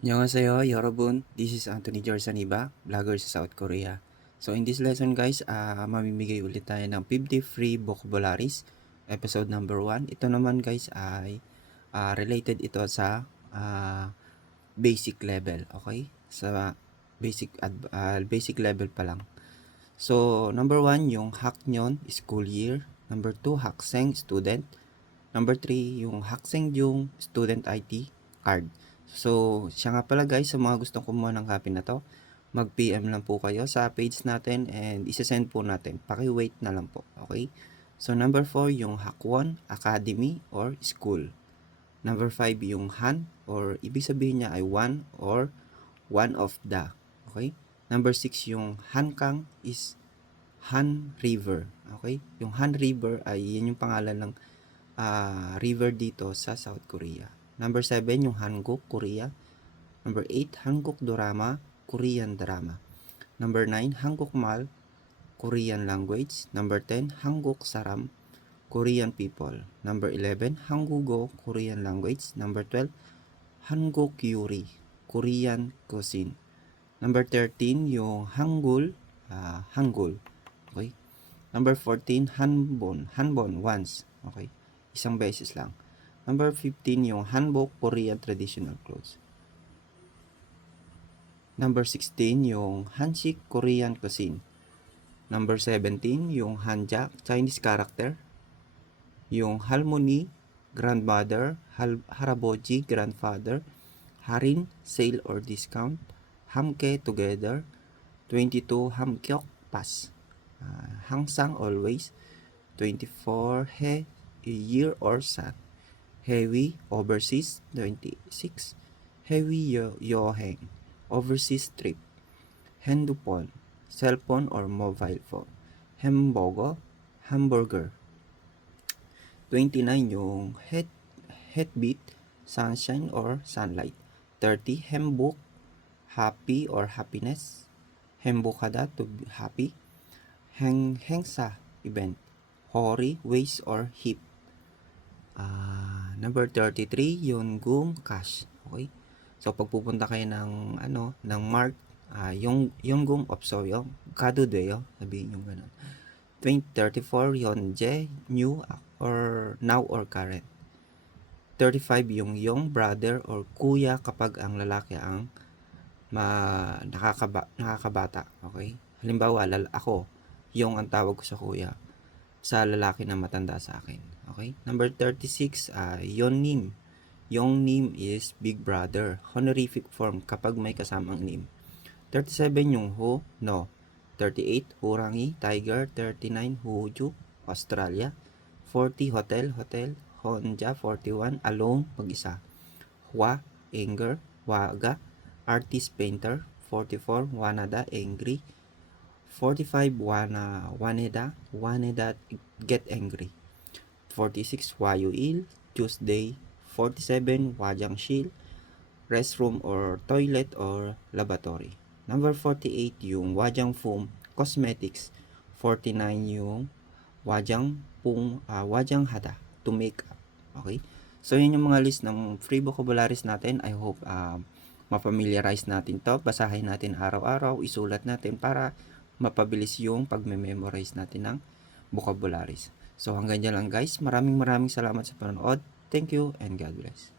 안녕하세요, 여러분. This is Anthony Jorsaniba, vlogger sa South Korea. So in this lesson guys, mamimigay ulit tayo ng 50 free vocabularies, episode number 1. Ito naman guys ay related ito sa basic level, okay? Sa basic level pa lang. So number 1, yung haknyon, school year. Number 2, hakseng, student. Number 3, yung hakseng yung student ID card. So, siya nga pala guys, sa mga gustong kumuha ng copy na to, mag-PM lang po kayo sa page natin and isa-send po natin. Paki-wait na lang po, okay? So, number 4, yung Hakwon Academy or School. Number 5, yung Han or ibig sabihin niya ay one or one of the, okay? Number 6, yung Hankang is Han River, okay? Yung Han River ay yan yung pangalan ng river dito sa South Korea. Number 7, yung Hanguk, Korea. Number 8, Hanguk Drama, Korean drama. Number 9, Hanguk Mal, Korean language. Number 10, Hanguk Saram, Korean people. Number 11, Hangugo, Korean language. Number 12, Hanguk Yuri, Korean cuisine. Number 13, yung Hangul, Hangul. Okay? Number 14, Hanbon, Hanbon once. Okay? Isang beses lang. Number 15, yung Hanbok Korean traditional clothes. Number 16, yung Hansik Korean cuisine. Number 17, yung Hanja Chinese character. Yung Halmoni grandmother, Haraboji grandfather, Harin sale or discount, Hamke together, 22 Hamkyok pass, Hangsang always, 24 He year or sun, Heavy overseas, 26 Heavy yoheng overseas trip, Handupon cellphone or mobile phone, hamburger, 29 yung headbeat, sunshine or sunlight, 30 hembuk, happy or happiness, hembukada to be happy, hengsa event, hori waist or hip. Number 33, yung Gum Cash. Okay? So, pag pupunta kayo ng, ng Mark, yung Gum Opsoyo, Kadudeyo, sabihin yung ganun. 34, yung Je, New, or Now or Current. 35, yung Young Brother or Kuya kapag ang lalaki ang nakakabata. Okay? Halimbawa, ako, yung ang tawag ko sa kuya sa lalaki na matanda sa akin. Okay? Number 36, Yonim. Yung name is Big Brother. Honorific form kapag may kasamang name. 37, yung Ho, no. 38, Hurangi, Tiger. 39, Huju, Australia. 40, Hotel. Honja. 41, Alone, mag-isa. Hwa, anger. Waga, artist, painter. 44, Wanada, angry. 45, Waneda, get angry. 46, Wayuil, Tuesday. 47, Wajang Shil, restroom or toilet or laboratory. Number 48, yung Wajang Foam, cosmetics. 49, yung Wajang Hada, to make up. Okay? So, yun yung mga list ng free vocabularies natin. I hope ma-familiarize natin to. Basahin natin araw-araw, isulat natin para mapabilis yung pagme-memorize natin ng vocabularies. So hanggang dyan lang guys. Maraming salamat sa panonood. Thank you and God bless.